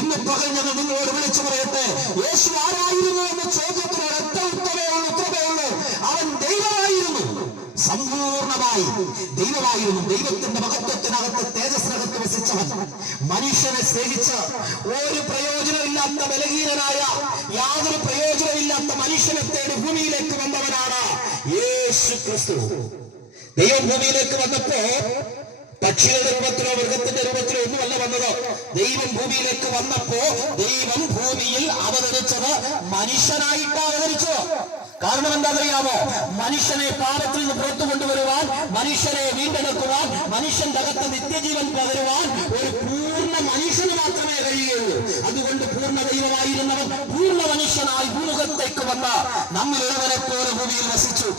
ഇന്ന് പകൽ ഞങ്ങൾ നിങ്ങളോട് വിളിച്ചു പറയട്ടെ, യേശു ആരായിരുന്നു എന്ന ചോദ്യത്തിന് ഒരൊറ്റ ഉത്തരവേ ഉള്ളൂ. അവൻ ദൈവമായിരുന്നു, സമ്പൂർണമായി ദൈവമായിരുന്നു. ദൈവത്തിന്റെ മഹത്വത്തിനകത്ത് തേജസ്സിനകത്ത് വസിച്ചവൻ, മനുഷ്യനെ സ്നേഹിച്ച് ഒരു പ്രയോജനമില്ലാത്ത ബലഹീനനായ, യാതൊരു പ്രയോജനമില്ലാത്ത മനുഷ്യനെ തേടി ഭൂമിയിലേക്ക് വന്നവനാണ് യേശു ക്രിസ്തു. ദൈവം ഭൂമിയിലേക്ക് വന്നപ്പോ പക്ഷികളുടെ രൂപത്തിലോ മൃഗത്തിന്റെ രൂപത്തിലോ ഒന്നുമല്ല വന്നത്. ദൈവം ഭൂമിയിലേക്ക് വന്നപ്പോ ദൈവം ഭൂമിയിൽ അവതരിച്ചത് മനുഷ്യനായിട്ടാണ് അവതരിച്ചു. കാരണം എന്താണെന്നറിയാമോ? മനുഷ്യനെ പാപത്തിൽ നിന്ന് പുറത്തു കൊണ്ടുവരുവാൻ, മനുഷ്യനെ വീണ്ടെടുക്കുവാൻ, മനുഷ്യന്റെ അകത്ത് നിത്യജീവൻ പകരുവാൻ ഒരു പൂർണ്ണ മനുഷ്യന് മാത്രമേ കഴിയുകയുള്ളൂ. അതുകൊണ്ട് പൂർണ്ണ ദൈവമായിരുന്നവൻ പൂർണ്ണ മനുഷ്യനായി ഭൂമുഖത്തേക്ക് വന്ന് നമ്മളുള്ളവരെ പോലെ ഭൂമിയിൽ വസിച്ചു.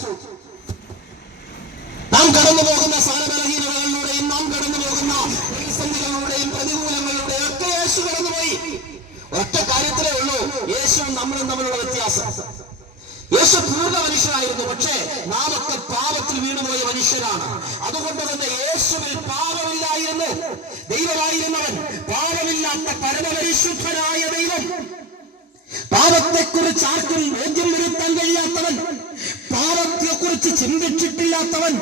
നാം കടന്നു പോകുന്ന സകല ബലഹീനതകളിലൂടെയും, നാം കടന്നു പോകുന്ന പ്രതിസന്ധികളിലൂടെയും പ്രതികൂലങ്ങളിലൂടെയും ഒക്കെ യേശു കടന്നുപോയി. ഒറ്റ കാര്യത്തിലേ ഉള്ളൂ യേശുവും നമ്മളും തമ്മിലുള്ള വ്യത്യാസം. യേശു പൂർണ്ണ മനുഷ്യനായിരുന്നു, പക്ഷേ നാം ഒക്കെ പാപത്തിൽ വീണുപോയ മനുഷ്യരാണ്. അതുകൊണ്ട് തന്നെ യേശുവിൽ പാപമില്ലായിരുന്നു. ദൈവമായിരുന്നവൻ, പാപമില്ലാത്ത പരമപരിശുദ്ധനായ ദൈവം, പാപത്തെക്കുറിച്ച് ആർക്കും ബോധ്യം വരുത്താൻ കഴിയാത്തവൻ, പാപത്തെക്കുറിച്ച് ചിന്തിച്ചിട്ടില്ലാത്തവൻ,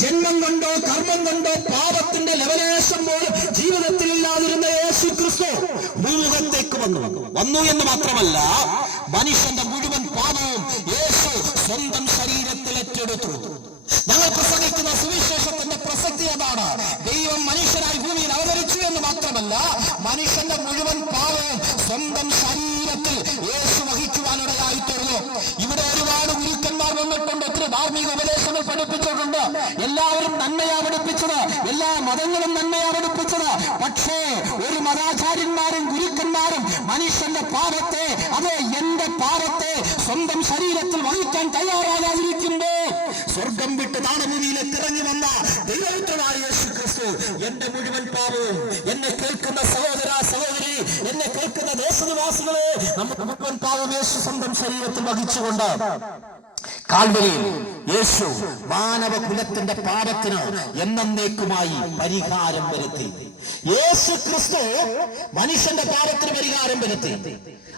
ജന്മം കൊണ്ടോ കർമ്മം കൊണ്ടോ പാപത്തിന്റെ ലവലേശം പോലും ജീവിതത്തിൽ ഇല്ലാതിരുന്ന യേശു ക്രിസ്തു ഭൂമുഖത്തേക്ക് വന്നു എന്ന് മാത്രമല്ല, മനുഷ്യന്റെ മുഴുവൻ പാപവും യേശു സ്വന്തം ശരീരത്തിൽ ഏറ്റെടുത്തു. ഞങ്ങൾ പ്രസംഗിക്കുന്ന സുവിശേഷത്തിന്റെ പ്രസക്തി അതാണ്. ദൈവം മനുഷ്യനായി ഭൂമിയിൽ അവതരിച്ചു എന്ന് മാത്രമല്ല, മനുഷ്യന്റെ മുഴുവൻ പാപവും സ്വന്തം ശരീരത്തിൽ യേശു വഹിക്കുവാനിടയായി തീർന്നു. ഇവിടെ ഒരുപാട് ഗുരുക്കന്മാർ വന്നിട്ടുണ്ട്, ഒത്തിരി ധാർമ്മിക ഉപദേശങ്ങൾ പഠിപ്പിച്ചിട്ടുണ്ട്. എല്ലാവരും നന്മയാ പഠിപ്പിച്ചത്, എല്ലാ മതങ്ങളും നന്മയാ പഠിപ്പിച്ചത്. പക്ഷേ ഒരു മതാചാര്യന്മാരും ഗുരുക്കന്മാരും മനുഷ്യന്റെ പാപത്തെ, അതെ എന്റെ പാപത്തെ സ്വന്തം ശരീരത്തിൽ വഹിക്കാൻ തയ്യാറാകാതിരിക്കുമ്പോ സ്വർഗം വിട്ട് താണഭൂമിയിലേക്ക് ഇറങ്ങി വന്ന ദൈവപുത്രനായ യേശു ക്രിസ്തു എന്റെ മുഴുവൻ പാപവും, എന്നെ കേൾക്കുന്ന സഹോദര സഹോദരി, എന്നെ കേൾക്കുന്ന ദേശനിവാസികളെ, നമ്മുടെ മുഴുവൻ പാപം യേശു സ്വന്തം ശരീരത്തിൽ വഹിച്ചുകൊണ്ട് കാൽവരിയിൽ യേശു മാനവ കുലത്തിന്റെ പാപത്തിന് എന്നേക്കുമായി പരിഹാരം വരുത്തി. യേശു ക്രിസ്തു മനുഷ്യന്റെ പാപത്തിന് പരിഹാരം വരുത്തി.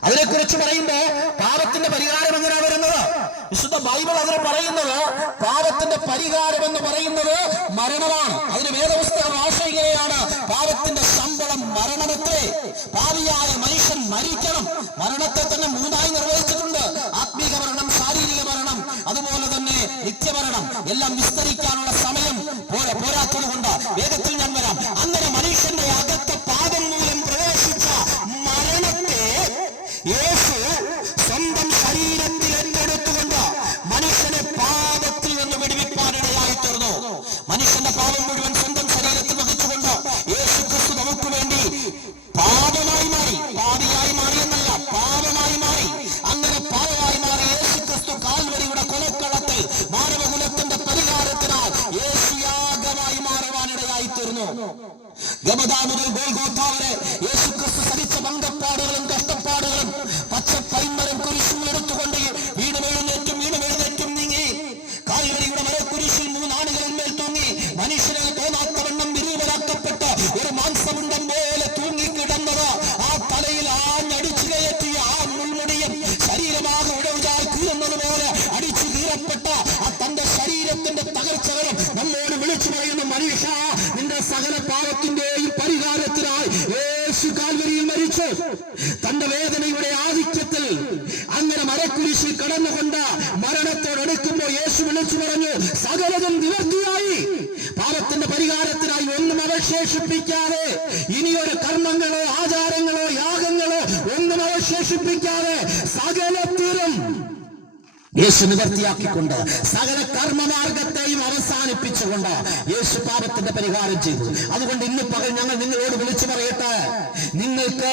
അതിനെക്കുറിച്ച് പറയുമ്പോ പാപത്തിന്റെ പരിഹാരം എങ്ങനെയാ വരുന്നത്? വിശുദ്ധ ബൈബിൾ അതിന് പറയുന്നത് പാപത്തിന്റെ പരിഹാരം എന്ന് പറയുന്നത് മരണമാണ്. അതിന് വേദപുസ്തക ഭാഷ ഇങ്ങനെയാണ്: പാപത്തിന്റെ ശമ്പളം മരണമത്രേ. പാപിയായ മനുഷ്യൻ മരിക്കണം. മരണത്തെ തന്നെ മൂന്നായി നിർവഹിച്ചിട്ടുണ്ട്: ആത്മീക മരണം, ശാരീരിക മരണം, അതുപോലെ തന്നെ നിത്യമരണം. എല്ലാം വിസ്തരിക്കാനുള്ള സമയം പോരാത്തതുകൊണ്ട് വേഗത്തിൽ ഞാൻ വരാം. അങ്ങനെ മനുഷ്യന്റെ അകത്ത് പാപം മൂലം പ്രവേശിച്ച മരണത്തെ യേശു സ്വന്തം ശരീരത്തിൽ ഏറ്റെടുത്തുകൊണ്ട് മനുഷ്യനെ പാപത്തിൽ നിന്ന് വിടുവിപ്പാനിടയായി തീർന്നു. മനുഷ്യന്റെ പാപം മുഴുവൻ സ്വന്തം ശരീരത്തിൽ വഹിച്ചുകൊണ്ട് യേശു ക്രിസ്തു നമുക്ക് വേണ്ടി പാപമായി മാറി. പാപിയായി മാറിയെന്നല്ല, പാപമായി മാറി. അങ്ങനെ പാപമായി മാറി യേശു ക്രിസ്തു കാൽവരിയുടെ കൊലക്കളത്തിൽ മാനവകുലത്തിന്റെ പരിഹാരത്തിനാൽ യേശു യാഗമായി മാറുവാനിടയായി തീർന്നു. ഗബദാ മുതൽ ഗോൽഗോഥ വരെ യേശു ക്രിസ്തു സഹിച്ച ബന്ധപ്പാടുകളും കഷ്ടപ്പാടുകളും പച്ചപ്പൈമരം കുരിശും എടുത്തുകൊണ്ട് വീണ്ടും എഴുന്നേറ്റും നീങ്ങി കാൽവരിയുടെ മരക്കുരിശിൽ 3 ആണികളിന്മേൽ തൂങ്ങി മനുഷ്യനെ തോന്നാത്തവണ്ണം വിരൂപരാക്കപ്പെട്ട് ഒരു മാംസമുണ്ടം പോലെ തൂങ്ങിക്കിടന്നത്, ആ തലയിൽ ആഞ്ഞടിച്ചു കയറ്റിയ ആ മുൾമുടിയും ശരീരമാകെ ഉടവുചാൽ കീറുന്നത് പോലെ അടിച്ചു കീറപ്പെട്ട ആ തന്റെ ശരീരത്തിന്റെ തകർച്ചകളും നമ്മോട് വിളിച്ചു പറയുന്ന: മനുഷ്യ, നിന്റെ സകല പാപത്തിന്റെയും പരിഹാരത്തിനായി യേശു കാൽവരിയിൽ മരിച്ചു. തന്റെ വേദനയുടെ ആധിക്യത്തിൽ അങ്ങനെ മരക്കുരിശിൽ കടന്നുകൊണ്ട് മരണത്തോടടുക്കുമ്പോൾ യേശു വിളിച്ചു പറഞ്ഞു: സകലതും നിവർത്തിയായി. പാപത്തിന്റെ പരിഹാരത്തിനായി ഒന്നും അവശേഷിപ്പിക്കാതെ, ഇനിയൊരു കർമ്മങ്ങളോ ആചാരങ്ങളോ യാഗങ്ങളോ ഒന്നും അവശേഷിപ്പിക്കാതെ സകലത്തിലും യേശു നിവർത്തിയാക്കിക്കൊണ്ട് സകല കർമ്മമാർഗത്തെയും അവസാനിപ്പിച്ചുകൊണ്ട് യേശു പാപത്തിന്റെ പരിഹാരം ചെയ്തു. അതുകൊണ്ട് ഇന്ന് പകൽ ഞങ്ങൾ നിങ്ങളോട് വിളിച്ചു പറയട്ടെ, നിങ്ങൾക്ക്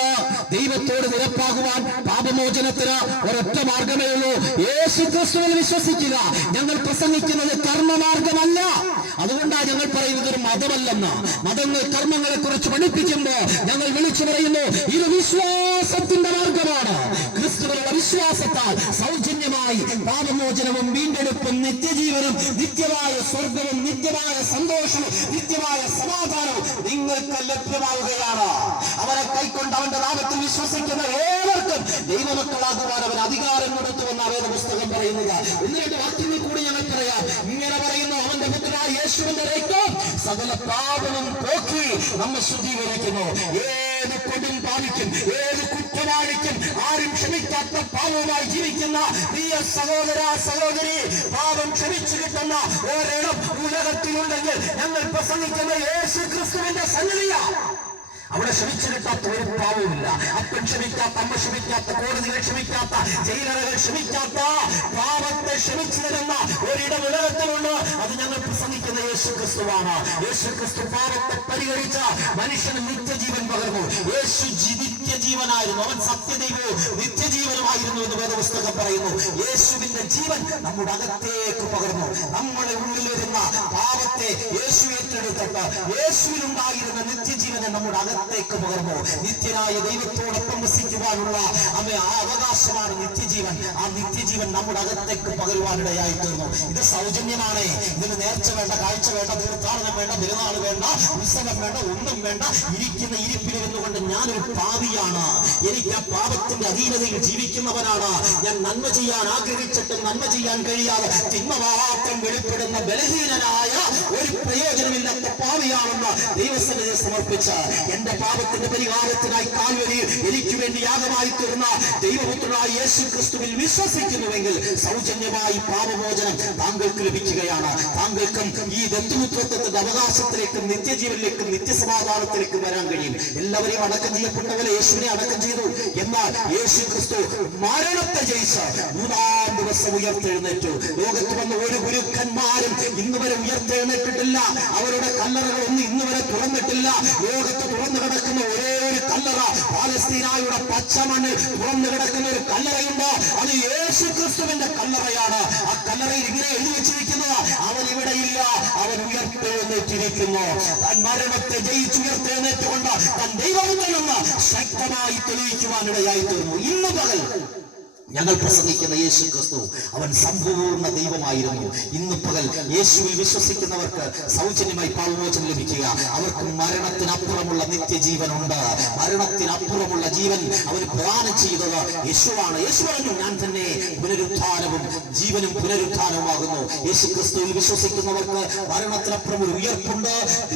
ദൈവത്തോട് നിരപ്പാകുവാൻ പാപമോചനത്തിന് ഒരൊറ്റ മാർഗമേ ഉള്ളൂ: യേശു ക്രിസ്തുവിൽ വിശ്വസിക്കുക. ഞങ്ങൾ പ്രസംഗിക്കുന്നത് കർമ്മമാർഗമല്ല. അതുകൊണ്ടാണ് ഞങ്ങൾ പറയുന്നത് ഒരു മതമല്ലെന്ന്. മതങ്ങൾ കർമ്മങ്ങളെ കുറിച്ച് പഠിപ്പിക്കുമ്പോ ഞങ്ങൾ വിളിച്ചു പറയുന്നു ഇത് വിശ്വാസത്തിന്റെ മാർഗമാണ്. ക്രിസ്തുവിലുള്ള വിശ്വാസത്താൽ സൗജന്യമായി പാപമോചനവും വീണ്ടെടുപ്പും നിത്യജീവനും നിത്യമായ സ്വർഗവും നിത്യമായ സന്തോഷവും നിത്യമായ സമാധാനവും നിങ്ങൾക്ക് ലഭ്യമാവുകയാണ്. അവരെ കൈക്കൊണ്ട് അവന്റെ നാമത്തിൽ വിശ്വസിക്കുന്ന ഏവർക്കും ദൈവമക്കളാകുവാൻ അവൻ അധികാരം കൊടുത്തുവെന്ന വേദപുസ്തകം പറയുന്നത്. 1-2 വാക്യങ്ങൾ കൂടി ഞങ്ങൾ പറയാം. ഇങ്ങനെ പറയുന്നു: അവന്റെ പുത്രനായ യേശുവിന്റെ രക്തം സകല പാപവും പോക്കി നമ്മെ ശുദ്ധീകരിക്കുന്നു. ഏത് കൊടും പാപിക്കും, ഏത് കുറ്റവാളിക്കും, ആരും ക്ഷമിക്കാത്ത പാപവുമായി ജീവിക്കുന്ന പ്രിയ സഹോദര സഹോദരി, പാപം ക്ഷമിച്ചു കിട്ടുന്ന ഒരിടം ഉലകത്തിലുണ്ടെങ്കിൽ ഞങ്ങൾ പ്രസംഗിക്കുന്ന യേശു ക്രിസ്തുവിന്റെ സന്നിധിയാണ്. അവിടെ ക്ഷമിച്ചു കിട്ടാത്ത ഒരു പാവവുമില്ല. അപ്പൻ ക്ഷമിക്കാത്ത, അമ്മ ക്ഷമിക്കാത്ത, കോടതികൾ ക്ഷമിക്കാത്ത, ജയിലറകൾ ക്ഷമിക്കാത്ത, പാപത്തെ ക്ഷമിച്ചു തരുന്ന ഒരിടം ഉലകത്തിലുണ്ട്. അത് ഞങ്ങൾ പ്രസംഗിക്കുന്ന യേശു ക്രിസ്തുവാണ്. യേശു ക്രിസ്തു പാപത്തെ പരിഹരിച്ച മനുഷ്യന് നിത്യജീവൻ പകർന്നു. യേശു നിത്യജീവനായിരുന്നു. അവൻ സത്യദൈവവും നിത്യജീവനുമായിരുന്നു എന്ന് വേദപുസ്തകം പറയുന്നു. യേശുവിന്റെ ജീവൻ നമ്മുടെ അകത്തേക്ക് പകർന്നു. നമ്മുടെ ഉള്ളിൽ വരുന്ന പാപത്തെ യേശു ഏറ്റെടുത്തിട്ട് യേശുവിനുണ്ടായിരുന്ന നിത്യജീവനെ നമ്മുടെ അകത്തേക്ക് പകർന്നു. നിത്യനായ ദൈവത്തോടൊപ്പം വസിക്കുവാനുള്ള ആ അവകാശമാണ് നിത്യജീവൻ. ആ നിത്യജീവൻ നമ്മുടെ അകത്തേക്ക് പകരുവാനിടയായി തീർന്നു. ഇത് സൗജന്യമാണ്. ഇതിന് നേർച്ച വേണ്ട, കാഴ്ച വേണ്ട, തീർത്ഥാടനം വേണ്ട, പെരുന്നാൾ വേണ്ട, ഉത്സവം വേണ്ട, ഒന്നും വേണ്ട. ഇരിക്കുന്ന ഇരിപ്പിലിരുന്നുകൊണ്ട് ഞാനൊരു പാപിയാണ്, എനിക്ക് ആ പാപത്തിന്റെ അധീനതയിൽ ജീവിക്കുന്നവനാണ്, ഞാൻ നന്മ ചെയ്യാൻ ആഗ്രഹിച്ചിട്ടും നന്മ ചെയ്യാൻ കഴിയാതെ തിന്മ മാത്രം വെളിപ്പെടുന്ന ബലഹീനനായ ഒരു പ്രയോജനമില്ലാത്ത പാപിയാണെന്ന് ദൈവസന്നിധിയെ സമർപ്പിച്ച് എന്റെ പാപത്തിന്റെ പരിഹാരത്തിനായി കാൽവരിയിൽ എനിക്ക് വേണ്ടി യാഗമായി തീർന്ന ദൈവപുത്രനായ യേശു ക്രിസ്തുവിൽ വിശ്വസിക്കുന്നുവെങ്കിൽ സൗജന്യമായി പാപമോചനം താങ്കൾക്ക് ലഭിക്കുകയാണ്. താങ്കൾക്കും ഈ ദത്തുമിത്രത്വത്തിന്റെ അവകാശത്തിലേക്കും നിത്യജീവനിലേക്കും നിത്യസമാധാനത്തിലേക്കും വരാൻ കഴിയും. എല്ലാവരെയും അടക്കം ചെയ്യപ്പെട്ടവരെ യേശുവിനെ അടക്കം ചെയ്തു. എന്നാൽ യേശു ക്രിസ്തു മരണത്തെ ജയിച്ച് 3-ാം ദിവസം ഉയർത്തെഴുന്നേറ്റു. ലോകത്ത് വന്ന ഒരു ഗുരുക്കന്മാരും ഇന്ന് വരെ ഉയർത്തെഴുന്നേറ്റിട്ടില്ല. അവരുടെ കല്ലറകളൊന്നും ഇന്ന് വരെ തുറന്നിട്ടില്ല. ലോകത്ത് തുറന്നു കിടക്കുന്ന ഒരേ ഒരു കല്ലറ, പാലസ്തീനായുടെ പച്ചമണ്ണിൽ തുറന്നു കിടക്കുന്ന ഒരു കല്ലറയുണ്ട്. അത് യേശു ക്രിസ്തുവിന്റെ കല്ലറയാണ്. ആ കല്ലറയിൽ ഇങ്ങനെ എഴുതി വെച്ചിരിക്കുന്നത്, അവൻ ഇവിടെയില്ല, അവൻ ഉയർത്തെഴുന്നേറ്റിരിക്കുന്നു. താൻ മരണത്തെ ജയിച്ചുയർത്തെഴുന്നേറ്റുകൊണ്ട് താൻ ദൈവമെന്ന് ശക്തമായി തെളിയിക്കുവാനിടയായി തീർന്നു. ഇന്ന് പകൽ ഞങ്ങൾ പ്രസംഗിക്കുന്ന യേശു ക്രിസ്തു അവൻ സമ്പൂർണ്ണ ദൈവമായിരുന്നു. ഇന്ന് പകൽ യേശുവിൽ വിശ്വസിക്കുന്നവർക്ക് സൗജന്യമായി പാപമോചനം ലഭിക്കുക. അവർക്ക് മരണത്തിനപ്പുറമുള്ള നിത്യജീവനുണ്ട്. മരണത്തിനപ്പുറമുള്ള ജീവൻ അവൻ പ്രദാനം ചെയ്തത് യേശുവാണ്. യേശു പറഞ്ഞു, ഞാൻ തന്നെ പുനരുത്ഥാനവും ജീവനും പുനരുത്ഥാനവുമാകുന്നു. യേശു ക്രിസ്തുവിൽ വിശ്വസിക്കുന്നവർക്ക് മരണത്തിനപ്പുറം ഒരു ഉയർപ്പുണ്ട്.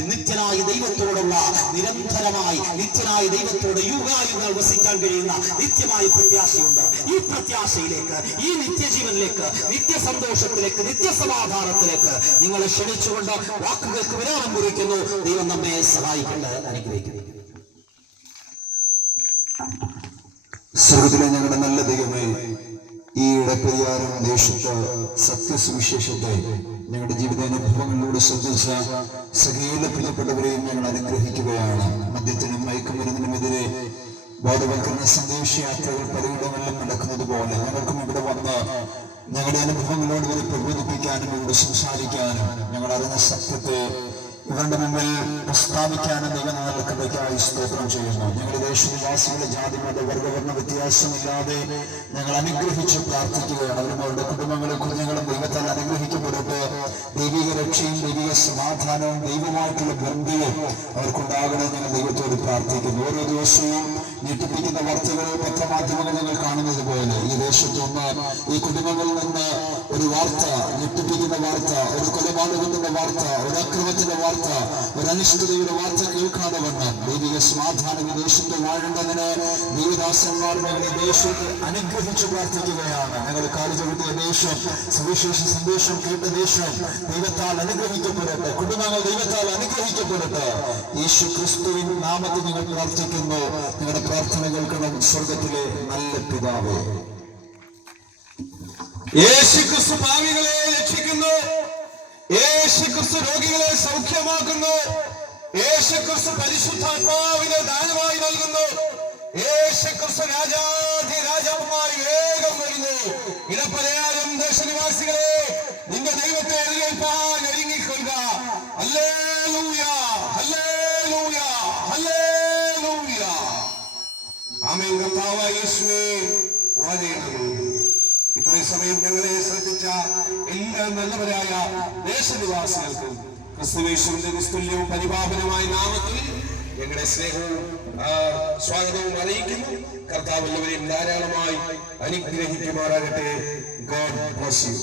നിത്യനായ ദൈവത്തോടുള്ള നിരന്തരമായി നിത്യനായ ദൈവത്തോട് യുഗായുഗങ്ങൾ വസിക്കാൻ കഴിയുന്ന നിത്യമായ പ്രത്യാശയുണ്ട്. ഈ പ്രത്യാശയിലേക്ക്, ഈ നിത്യജീവനിലേക്ക്, നിത്യസന്തോഷത്തിലേക്ക്, നിത്യസമാധാനത്തിലേക്ക് നിങ്ങളെ ക്ഷണിച്ചുകൊണ്ട് വാക്കുകൾക്ക് വിരാമം കുറിക്കുന്നു. ദൈവം നമ്മെ സഹായിക്കട്ടെ, അനുഗ്രഹിക്കുന്നു. സ്വർഗ്ഗത്തിലെ ഞങ്ങളുടെ നല്ല ദൈവമേ, ഈ ഇടപെരിയാറും ദേശത്ത് സത്യസുവിശേഷത്തെ ഞങ്ങളുടെ ജീവിതാനുഭവങ്ങളിലൂടെ ശ്രദ്ധിച്ച സകല പ്രിയപ്പെട്ടവരെയും ഞങ്ങൾ അനുഗ്രഹിക്കുകയാണ്. മദ്യത്തിനും മയക്കുമരുന്നിനുമെതിരെ ബോധവൽക്കരണ സന്ദേശയാത്രകൾ പലയിടങ്ങളിലും നടക്കുന്നത് പോലെ ഞങ്ങൾക്കും ഇവിടെ വന്ന് ഞങ്ങളുടെ അനുഭവങ്ങളോട് വരെ പ്രബോധിപ്പിക്കാനും ഇവിടെ സംസാരിക്കാനും ഞങ്ങൾ അറിഞ്ഞ സത്യത്തെ ഇവരുടെ മുമ്പിൽ പ്രസ്താവിക്കാനും ദൈവനാമത്തിലേക്കായി സ്തോത്രം ചെയ്യുന്നു. ഞങ്ങളുടെ ദേശനിവാസികളുടെ ജാതി മത വർഗവർണ്ണ വ്യത്യാസമില്ലാതെ ഞങ്ങൾ അനുഗ്രഹിച്ച് പ്രാർത്ഥിക്കുകയാണ്. അവരും അവരുടെ കുടുംബങ്ങളെ കുഞ്ഞുങ്ങളും ദൈവത്താൽ അനുഗ്രഹിക്കപ്പെടട്ടെ. ദൈവിക രക്ഷയും ദൈവിക സമാധാനവും ദൈവമായിട്ടുള്ള ബന്ധവും അവർക്കുണ്ടാകണേ ഞങ്ങൾ ദൈവത്തോട് പ്രാർത്ഥിക്കുന്നു. ഓരോ ദിവസവും ഞെട്ടിപ്പിക്കുന്ന വാർത്തകൾ പത്രമാധ്യമങ്ങൾ ഞങ്ങൾ കാണുന്നത് പോലെ ഈ ദേശത്തൊന്ന് ഈ കുടുംബങ്ങളിൽ നിന്ന് ഒരു വാർത്ത, ഞെട്ടിപ്പിക്കുന്ന വാർത്ത, ഒരു കൊലപാതകത്തിന്റെ വാർത്ത, ഒരു അക്രമത്തിന്റെ വാർത്ത, ഒരു അനിഷ്ടതയുടെ വാർത്ത കേൾക്കാതെ വണ്ണം ദൈവിക സമാധാനം ഈ ദേശത്ത് വാഴേണ്ടതിന് ദൈവദാസന്മാർ ഞങ്ങൾ ഈ ദേശത്ത് അനുഗ്രഹിച്ചു പ്രാർത്ഥിക്കുകയാണ്. ഞങ്ങൾ കാലു ചവിട്ടിയ ദേശം, സുവിശേഷ സന്ദേശം കേട്ട ദേശം ദൈവത്താൽ അനുഗ്രഹിക്കപ്പെടട്ടെ. കുടുംബങ്ങൾ ദൈവത്താൽ അനുഗ്രഹിക്കപ്പെടട്ടെ. യേശു ക്രിസ്തുവിൻ നാമത്തിൽ ഞങ്ങൾ പ്രാർത്ഥിക്കുന്നു. ഞങ്ങളുടെ പ്രാർത്ഥന കേൾക്കണം സ്വർഗത്തിലെ നല്ല പിതാവേ. യേശു ക്രിസ്തു പാപികളെ രക്ഷിക്കുന്നു. യേശു ക്രിസ്തു രോഗികളെ സൗഖ്യമാക്കുന്നു. യേശു ക്രിസ്തു പരിശുദ്ധാത്മാവിനെ ദാനമായി നൽകുന്നു. യേശു ക്രിസ്തു രാജാധി രാജാവുമായി വേഗം വരുന്നു. ഇടപ്പരയാലും ദേശനിവാസികളെ നിന്റെ ദൈവത്തെ എതിരേൽപ്പാൻ ഒരുങ്ങിക്കൊള്ളുക. ഹല്ലേലൂയ, ഹല്ലേലൂയ, ഹല്ലേലൂയ. ആമേൻ. കർത്താവായ യേശുവേ വാഴേണമേ. ഇത്രയും സമയം ഞങ്ങളെ ശ്രദ്ധിച്ച എല്ലാ നല്ലവരായ ദേശനിവാസികൾക്കും ക്രിസ്തുവേശുവിന്റെ നിസ്തുല്യവും പരിപാവനമായ നാമത്തിൽ ഞങ്ങളുടെ സ്നേഹവും സ്വാഗതവും അറിയിക്കുന്നു. കർത്താവ് എല്ലാവരെയും ധാരാളമായി അനുഗ്രഹിക്കുമാറാകട്ടെ. God bless you.